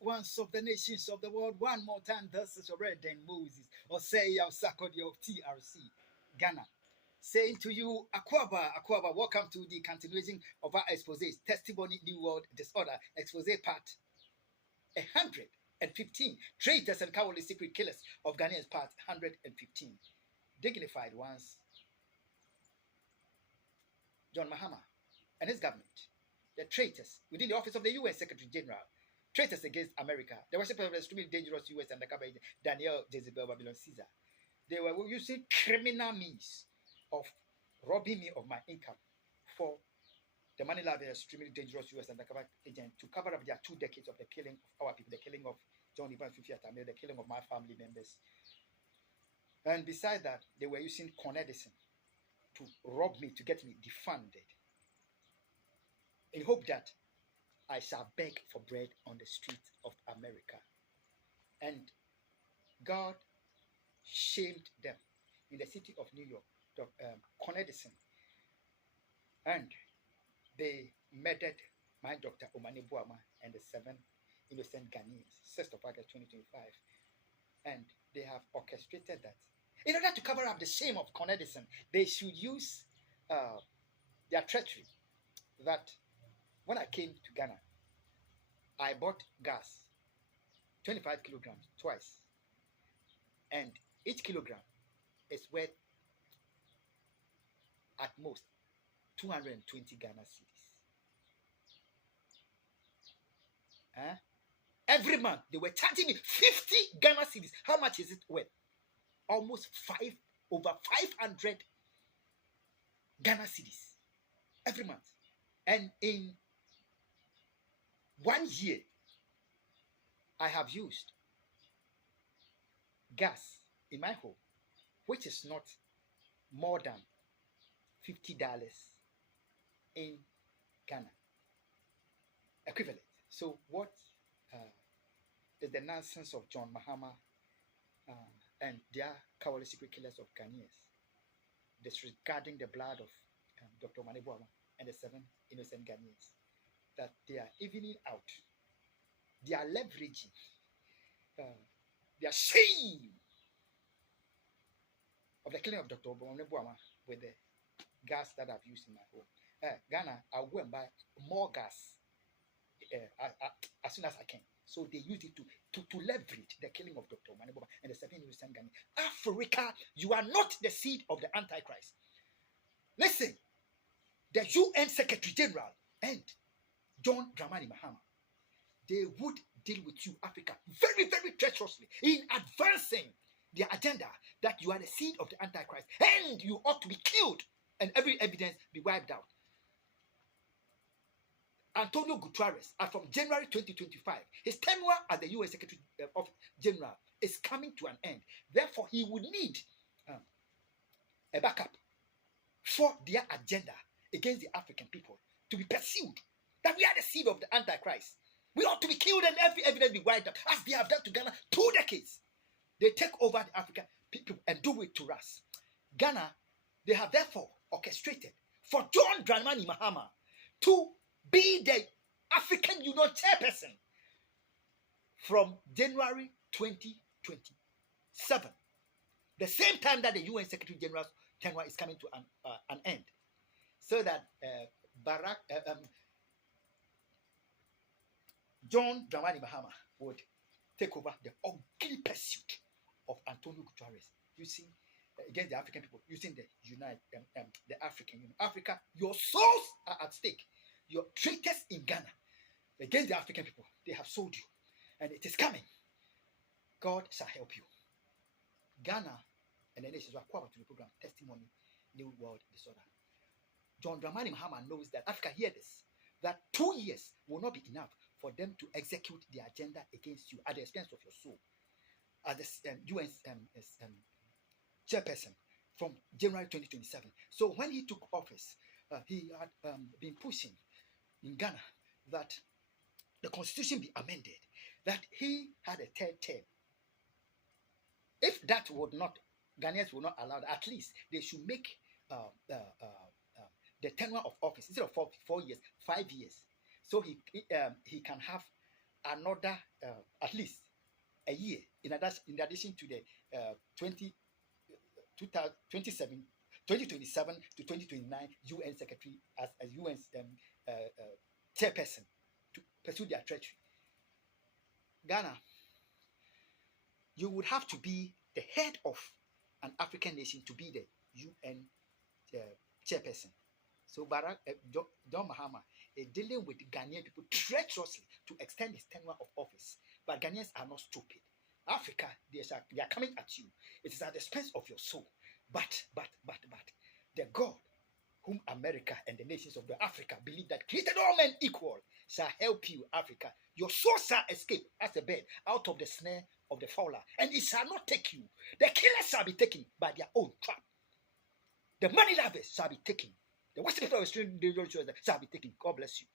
ones of the nations of the world. One more time, thus is already than Moses, or say our Sakodi of TRC, Ghana. Saying to you, Akwaba, welcome to the continuation of our expose, Testimony New World Disorder, expose part 115, Traitors and Cowardly Secret Killers of Ghanaians, part 115. Dignified ones, John Mahama and his government, the traitors within the office of the UN Secretary General, traitors against America, the worship of the extremely dangerous US undercover agent Daniel Jezebel Babylon Caesar. They were using criminal means of robbing me of my income for the money laundering extremely dangerous US undercover agent to cover up their 2 decades of the killing of our people, the killing of John Ivan Fifi Atamil, the killing of my family members. And besides that, they were using Con Edison to rob me, to get me defunded, in hope that I shall beg for bread on the streets of America. And God shamed them in the city of New York, Con Edison, and they murdered my Dr. Omane Buama and the 7 innocent Ghanaians, 6th of August 2025. And they have orchestrated that. In order to cover up the shame of Con Edison, they should use their treachery that when I came to Ghana, I bought gas, 25 kilograms, twice. And each kilogram is worth at most 220 Ghana cedis. Every month, they were charging me 50 Ghana cedis. How much is it worth? Almost over 500 Ghana cedis every month. And in 1 year, I have used gas in my home, which is not more than $50 in Ghana equivalent. So what is the nonsense of John Mahama and their cowardly secret killers of Ghanaians, disregarding the blood of Dr. Omane Buama and the 7 innocent Ghanaians, that they are evening out, they are leveraging their shame of the killing of Dr. Omane Buama with the gas that I've used in my home. Ghana, I'll go and buy more gas as soon as I can. So they use it to leverage the killing of Dr. Omane Buama and the 7 innocent Ghanaians. Africa, you are not the seed of the Antichrist. Listen, the UN Secretary General and John Dramani Mahama, they would deal with you, Africa, very, very treacherously in advancing their agenda that you are the seed of the Antichrist and you ought to be killed and every evidence be wiped out. Antonio Guterres, from January 2025, his tenure as the UN Secretary of General is coming to an end. Therefore, he would need a backup for their agenda against the African people to be pursued. That we are the seed of the Antichrist. We ought to be killed and every evidence be wiped out, as they have done to Ghana 2 decades. They take over the African people and do it to us. Ghana, they have therefore orchestrated for John Dramani Mahama to be the African Union chairperson from January 2027, the same time that the UN Secretary General's tenure is coming to an end, so that John Dramani Mahama would take over the ugly pursuit of Antonio Guterres using against the African people, using the the African Union. Africa, your souls are at stake. Your traitors in Ghana against the African people, they have sold you, and it is coming. God shall help you. Ghana and the nations are quite to the program Testimony New World Disorder. John Dramani Mahama knows that Africa, hear this, that 2 years will not be enough for them to execute their agenda against you at the expense of your soul. As the UN chairperson from January 2027. So when he took office, he had been pushing in Ghana that the constitution be amended, that he had a 3rd term. If that would not, Ghanaians will not allow that, at least they should make the tenure of office, instead of 4 years, 5 years. So he can have another at least a year in addition to the 2027 to 2029 UN Secretary as UN chairperson to pursue their treachery. Ghana, you would have to be the head of an African nation to be the UN chairperson. So John Mahama is dealing with Ghanaian people treacherously to extend his tenure of office. But Ghanaians are not stupid. Africa, they are coming at you. It is at the expense of your soul. But the God whom America and the nations of the Africa believe that created all men equal shall help you, Africa. Your soul shall escape as a bird out of the snare of the fowler, and it shall not take you. The killers shall be taken by their own trap. The money lovers shall be taken. The worshipers of extreme dangerous shall be taken. God bless you.